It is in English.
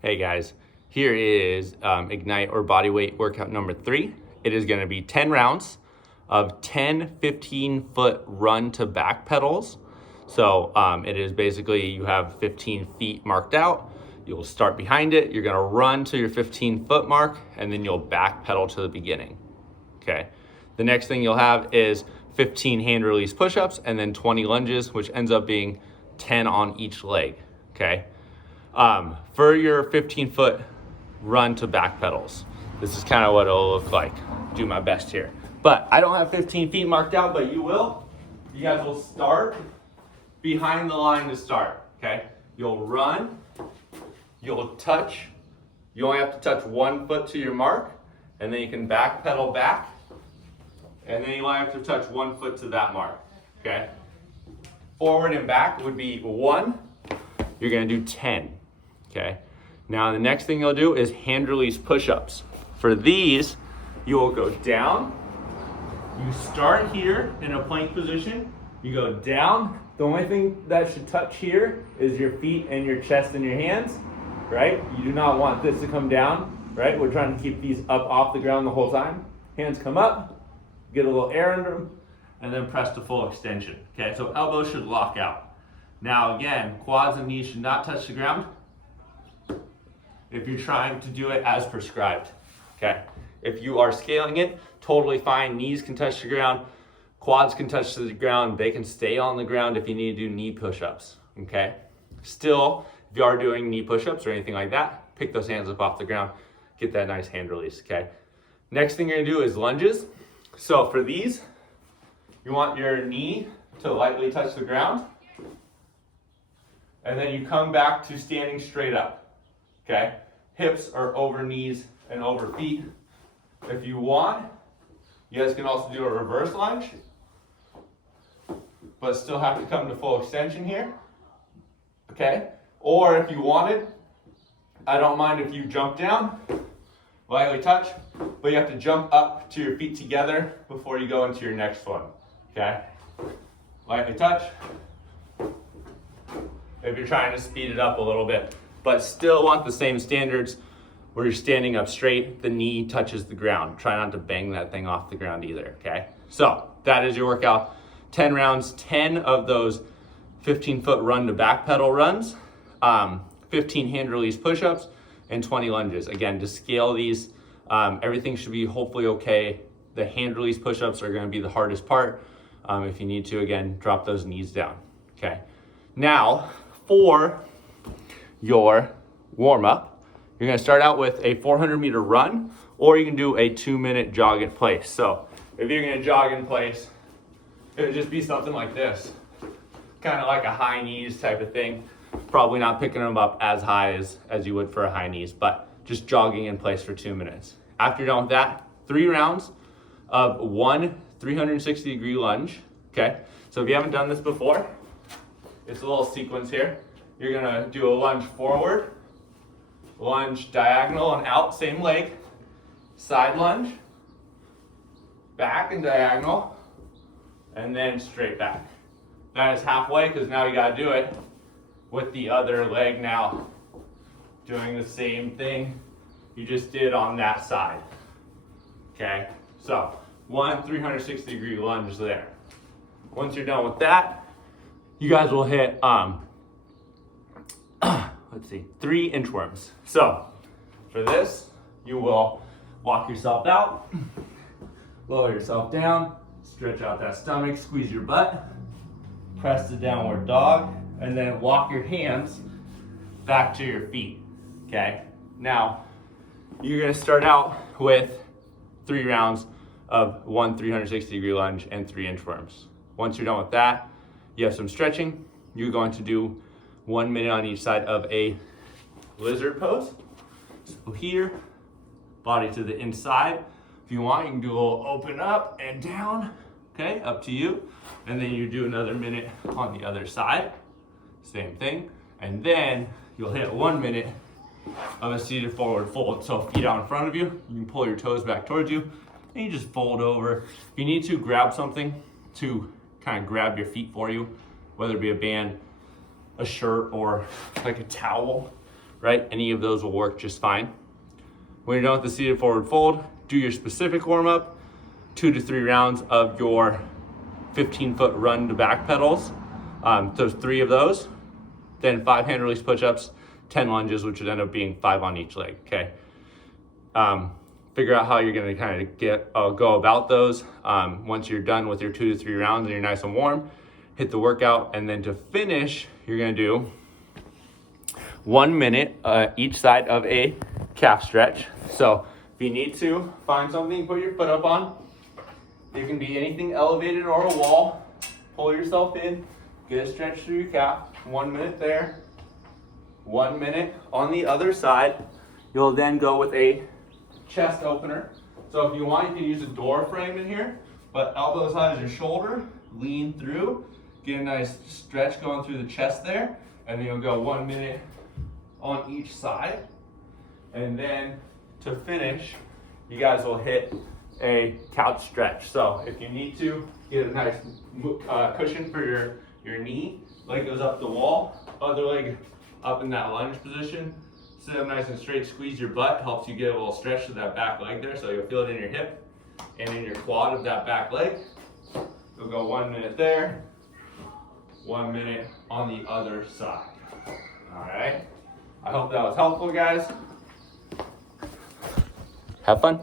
Hey guys, here is Ignite or bodyweight workout number 3. It is going to be 10 rounds of 10 15-foot run to back pedals. So it is basically you have 15 feet marked out. You'll start behind it. You're going to run to your 15-foot mark, and then you'll back pedal to the beginning. Okay. The next thing you'll have is 15 hand release push-ups and then 20 lunges, which ends up being 10 on each leg. Okay. For your 15-foot run to back pedals, this is kind of what it'll look like. Do my best here. But I don't have 15 feet marked out, but you will. You guys will start behind the line to start, okay? You'll run, you'll touch. You only have to touch 1 foot to your mark, and then you can back pedal back, and then you only have to touch 1 foot to that mark, okay? Forward and back would be 1. You're gonna do 10, okay? Now the next thing you'll do is hand release push-ups. For these, you will go down. You start here in a plank position. You go down. The only thing that should touch here is your feet and your chest and your hands, right? You do not want this to come down, right? We're trying to keep these up off the ground the whole time. Hands come up, get a little air under them, and then press to full extension, okay? So elbows should lock out. Now again, quads and knees should not touch the ground if you're trying to do it as prescribed, okay? If you are scaling it, totally fine. Knees can touch the ground, quads can touch the ground, they can stay on the ground if you need to do knee push-ups, okay? Still, if you are doing knee push-ups or anything like that, pick those hands up off the ground, get that nice hand release, okay? Next thing you're gonna do is lunges. So for these, you want your knee to lightly touch the ground, and then you come back to standing straight up, okay? Hips are over knees and over feet. If you want, you guys can also do a reverse lunge, but still have to come to full extension here, okay? Or if you wanted, I don't mind if you jump down, lightly touch, but you have to jump up to your feet together before you go into your next one, okay? Lightly touch. If you're trying to speed it up a little bit, but still want the same standards where you're standing up straight, the knee touches the ground. Try not to bang that thing off the ground either, okay? So that is your workout. 10 rounds, 10 of those 15-foot run to back pedal runs, 15 hand release push-ups, and 20 lunges. Again, to scale these, everything should be hopefully okay. The hand release push-ups are gonna be the hardest part. If you need to, again, drop those knees down, okay? Now, for your warm-up, you're gonna start out with a 400-meter run, or you can do a 2-minute jog in place. So if you're gonna jog in place, it would just be something like this, kind of like a high knees type of thing. Probably not picking them up as high as you would for a high knees, but just jogging in place for 2 minutes. After you're done with that, 3 rounds of 1 360-degree lunge, okay? So if you haven't done this before, it's a little sequence here. You're gonna do a lunge forward, lunge diagonal and out, same leg, side lunge, back and diagonal, and then straight back. That is halfway, because now you gotta do it with the other leg now, doing the same thing you just did on that side, okay? So, 1 360-degree lunge there. Once you're done with that, you guys will hit, let's see, 3 inchworms. So, for this, you will walk yourself out, lower yourself down, stretch out that stomach, squeeze your butt, press the downward dog, and then walk your hands back to your feet, okay? Now, you're gonna start out with 3 rounds of 1 360-degree lunge and 3 inchworms. Once you're done with that, you have some stretching. You're going to do 1 minute on each side of a lizard pose. So here, body to the inside. If you want, you can do a little open up and down, okay, up to you. And then you do another minute on the other side, same thing. And then you'll hit 1 minute of a seated forward fold. So feet out in front of you, you can pull your toes back towards you, and you just fold over. If you need to, grab something to kind of grab your feet for you, whether it be a band, a shirt, or like a towel, right? Any of those will work just fine. When you're done with the seated forward fold, do your specific warm up, 2 to 3 rounds of your 15-foot run to back pedals. So 3 of those, then 5 hand release push-ups, 10 lunges, which would end up being 5 on each leg, okay? Figure out how you're gonna kind of go about those. Once you're done with your 2 to 3 rounds and you're nice and warm, hit the workout, and then to finish, you're gonna do 1 minute each side of a calf stretch. So if you need to, find something, put your foot up on. It can be anything elevated or a wall. Pull yourself in, get a stretch through your calf. 1 minute there, 1 minute on the other side. You'll then go with a chest opener. So if you want, you can use a door frame in here, but elbow as high as your shoulder, lean through, get a nice stretch going through the chest there, and then you'll go 1 minute on each side. And then to finish, you guys will hit a couch stretch. So if you need to, get a nice cushion for your knee, leg goes up the wall, other leg up in that lunge position. Sit up nice and straight, squeeze your butt, helps you get a little stretch to that back leg there, so you'll feel it in your hip and in your quad of that back leg. You'll go 1 minute there, 1 minute on the other side. All right, I hope that was helpful, guys. Have fun.